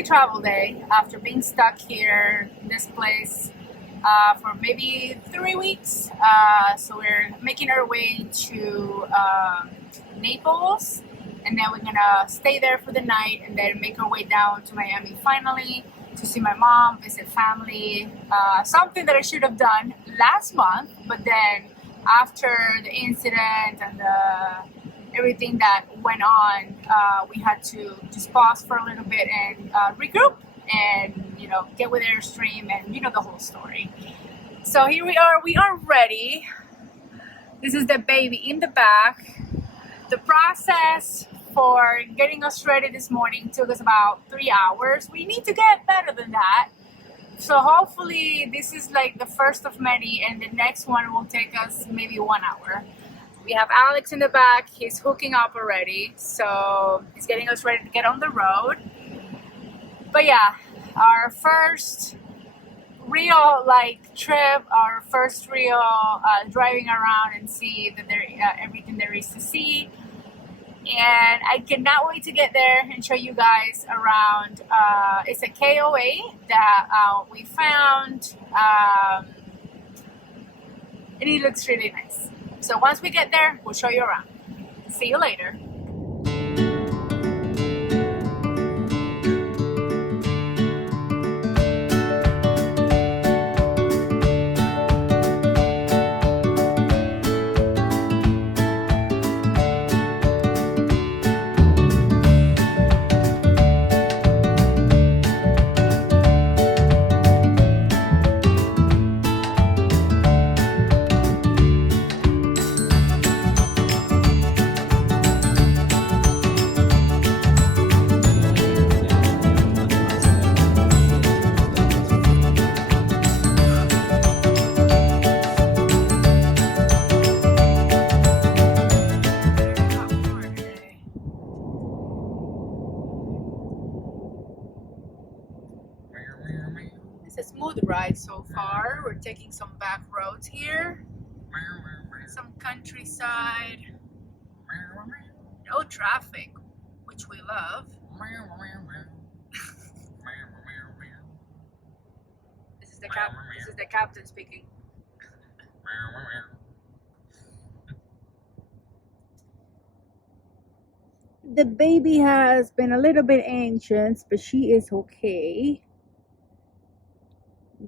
early travel day after being stuck here in this place for maybe 3 weeks. So we're making our way to Naples, and then we're gonna stay there for the night and then make our way down to Miami finally to see my mom, visit family. Something that I should have done last month, but then after the incident and everything that went on, we had to just pause for a little bit and regroup and, you know, get with Airstream and, you know, the whole story. So here we are ready. This is the baby in the back. The process for getting us ready this morning took us about 3 hours. We need to get better than that. So hopefully this is like the first of many, and the next one will take us maybe 1 hour. We have Alex in the back. He's hooking up already. So he's getting us ready to get on the road. But yeah, our first real trip, our first real driving around and see that everything there is to see. And I cannot wait to get there and show you guys around. It's a KOA that we found, and it looks really nice. So once we get there, we'll show you around. See you later. It's a smooth ride so far. We're taking some back roads here, some countryside, no traffic, which we love. This is the captain speaking. The baby has been a little bit anxious, but she is okay.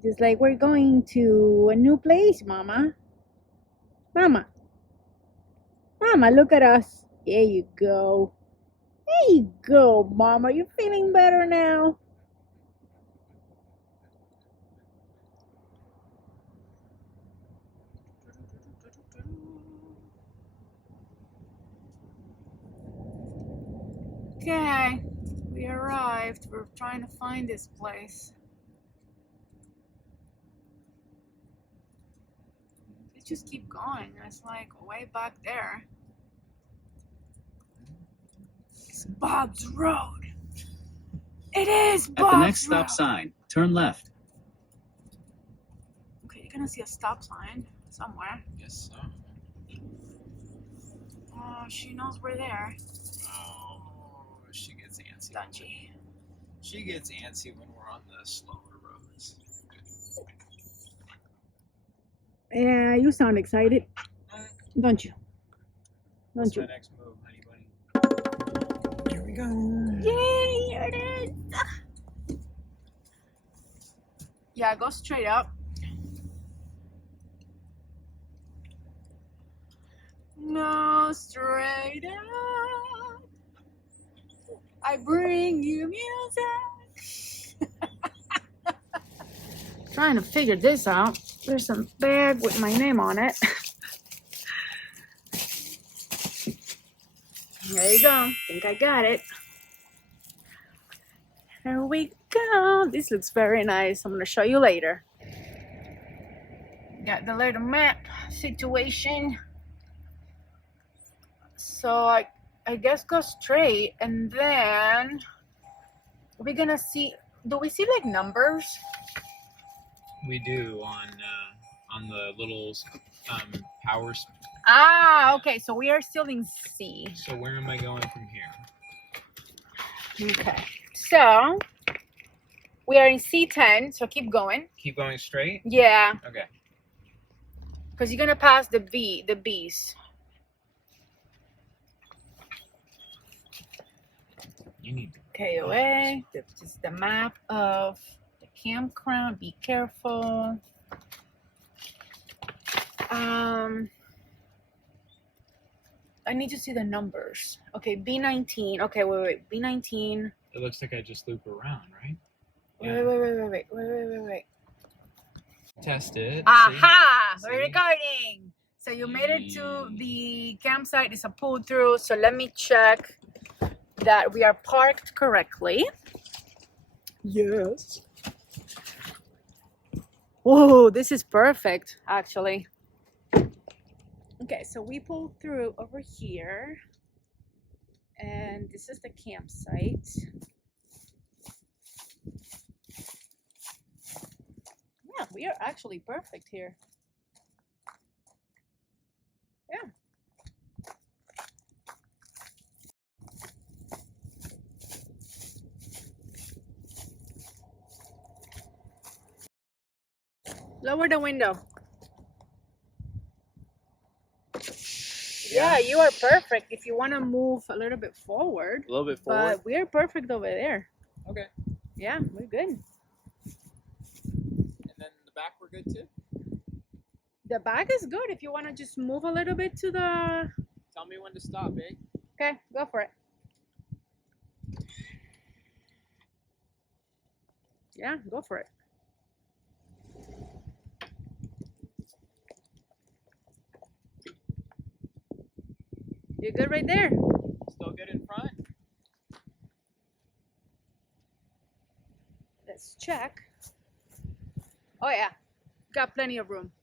Just like, we're going to a new place, Mama. Mama, look at us. There you go. There you go, Mama. You're feeling better now? Okay, we arrived. We're trying to find this place. Just keep going. It's like way back there. It's Bob's Road. It is Bob's Road. At the next stop sign, turn left. Okay, you're gonna see a stop sign somewhere. Yes, so. Oh, she knows we're there. Oh, she gets antsy. Doesn't she? She gets antsy when we're on the slower roads. Yeah, you sound excited, don't you? What's my next move, honey bunny? Here we go. Yay, here it is. Yeah, go straight up. No, straight up. I bring you music. Trying to figure this out. There's some bag with my name on it. There you go. Think I got it. There we go. This looks very nice. I'm going to show you later. Got the little map situation. So I guess go straight, and then we're going to see. Do we see like numbers? We do on the little powers. Ah, okay. So we are still in C. So where am I going from here? Okay. So We are in C10, so keep going. Keep going straight? Yeah, Okay. because you're gonna pass the B's. You need KOA. This is the map of the campground. Be careful. I need to see the numbers. Okay, B19. Okay, wait. B19. It looks like I just loop around, right? Wait. Test it. Aha! See? We're recording. So you made it to the campsite. It's a pull through. So let me check that we are parked correctly. Yes. Oh, this is perfect, actually. Okay, so we pulled through over here, and this is the campsite. Yeah, we are actually perfect here. Yeah. Lower the window. Yeah, you are perfect if you want to move a little bit forward. A little bit forward? But we're perfect over there. Okay. Yeah, we're good. And then the back we're good too? The back is good if you want to just move a little bit to the... Tell me when to stop, eh? Okay, go for it. Yeah, go for it. You're good right there. Still good in front? Let's check. Oh yeah, got plenty of room.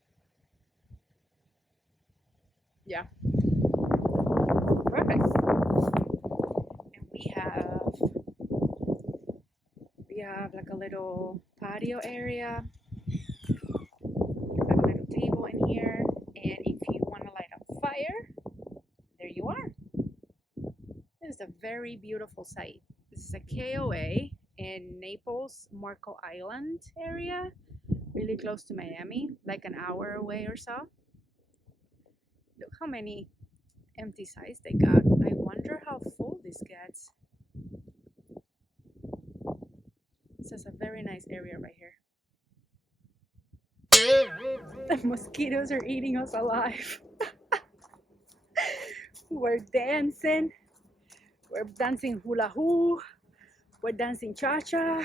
Yeah. Perfect. And we have like a little patio area, like a little table in here, and if you want to light a fire, there you are. This is a very beautiful site. This is a KOA in Naples, Marco Island area, really close to Miami, like an hour away or so. Look how many empty sites they got. I wonder how full this gets. This is a very nice area right here. The mosquitoes are eating us alive. We're dancing. We're dancing hula hoop. We're dancing cha-cha.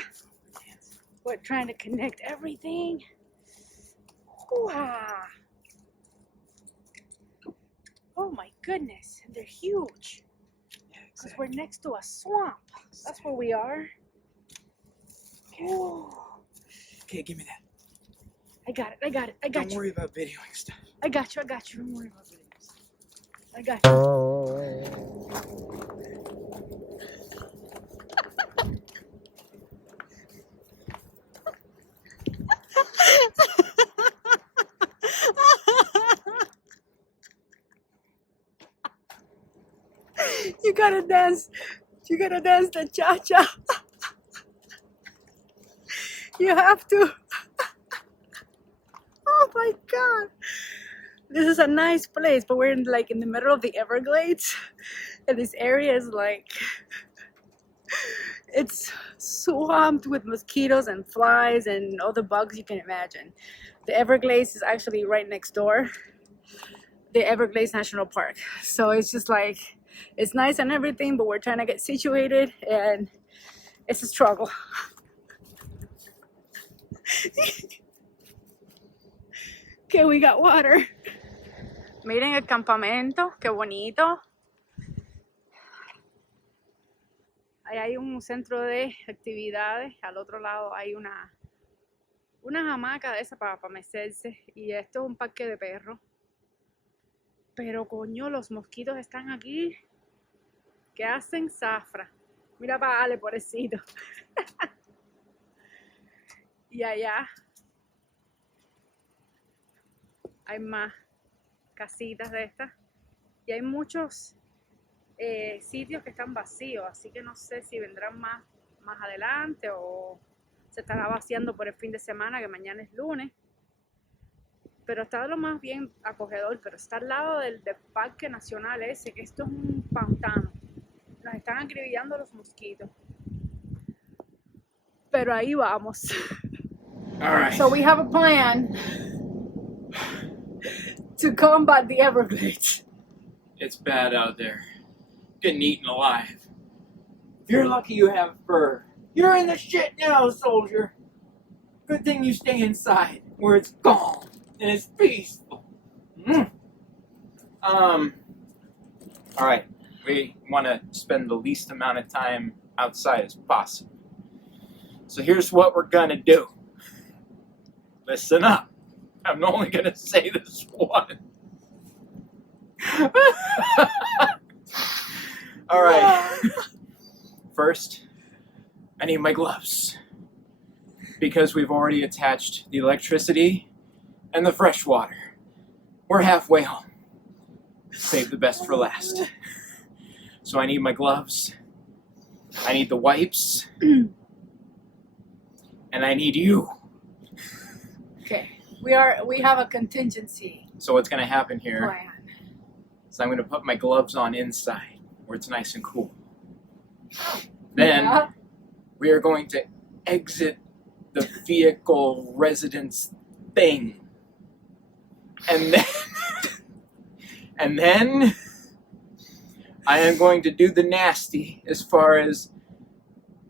We're trying to connect everything. Hoo-ha. Oh my goodness, and they're huge. Because we're next to a swamp. That's where we are. Ooh. Okay, give me that. I got it. Don't worry about videoing stuff. I got you. Don't worry about videos. I got you. You gotta dance. You gotta dance the cha-cha. You have to. Oh my god. This is a nice place, but we're in the middle of the Everglades. And this area is like, it's swamped with mosquitoes and flies and all the bugs you can imagine. The Everglades is actually right next door, the Everglades National Park. So it's just like, it's nice and everything, but we're trying to get situated and it's a struggle. Okay, we got water. Miren el campamento, qué bonito. Ahí hay un centro de actividades, al otro lado hay una hamaca de esa para mecerse, y esto es un parque de perros. Pero coño, los mosquitos están aquí que hacen zafra. Mira para Ale, pobrecito. Y allá hay más casitas de estas, y hay muchos sitios que están vacíos, así que no sé si vendrán más adelante o se estará vaciando por el fin de semana, que mañana es lunes. Pero está lo más bien acogedor, pero está al lado del parque nacional ese, que esto es un pantano. Nos están acribillando los mosquitos. Pero ahí vamos. All right. So we have a plan to combat the Everglades. It's bad out there. Getting eaten alive. If you're lucky you have fur. You're in the shit now, soldier. Good thing you stay inside, where it's calm and it's peaceful. All right. We want to spend the least amount of time outside as possible. So here's what we're gonna do. Listen up. I'm only gonna say this once. All right. First, I need my gloves because we've already attached the electricity and the fresh water. We're halfway home. Save the best for last. So I need my gloves. I need the wipes. And I need you. Okay, we have a contingency So what's gonna happen here plan. is I'm gonna put my gloves on inside where it's nice and cool. Then Yeah. we are going to exit the vehicle residence thing. And then I am going to do the nasty as far as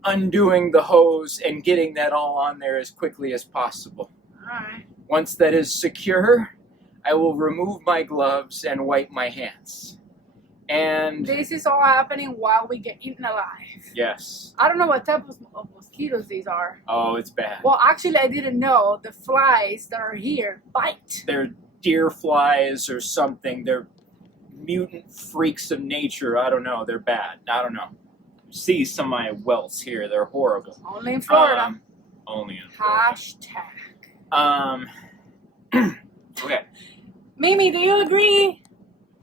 undoing the hose and getting that all on there as quickly as possible. Alright. Once that is secure, I will remove my gloves and wipe my hands. And This is all happening while we get eaten alive. yes. I don't know what type of mosquitoes these are. Oh, it's bad. Well, actually, I didn't know the flies that are here bite. They're deer flies or something. They're mutant freaks of nature. I don't know. They're bad. I don't know. See some of my welts here. They're horrible. Only in Florida. Only in Florida. Hashtag. Okay. Mimi, do you agree?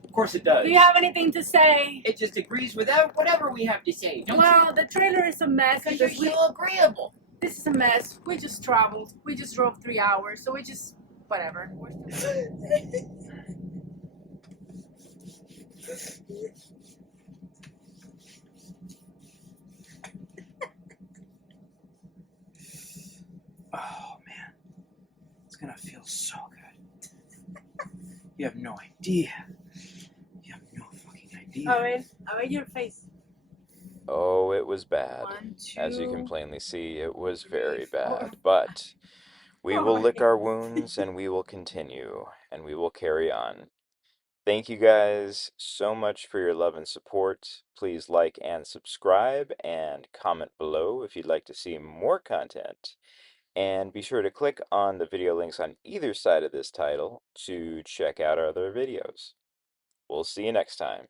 Of course it does. Do you have anything to say? It just agrees with whatever we have to say. Don't Well, the trailer is a mess you? Because you're so agreeable. this is a mess. We just traveled. We just drove 3 hours, so we just whatever. Oh man, it's gonna feel so good. You have no idea. You have no fucking idea. A ver your face. Oh, it was bad. 1, 2. As you can plainly see, it was very 4. bad. But we will lick 5. our wounds and we will continue and we will carry on. Thank you guys so much for your love and support. Please like and subscribe and comment below if you'd like to see more content. And be sure to click on the video links on either side of this title to check out our other videos. We'll see you next time.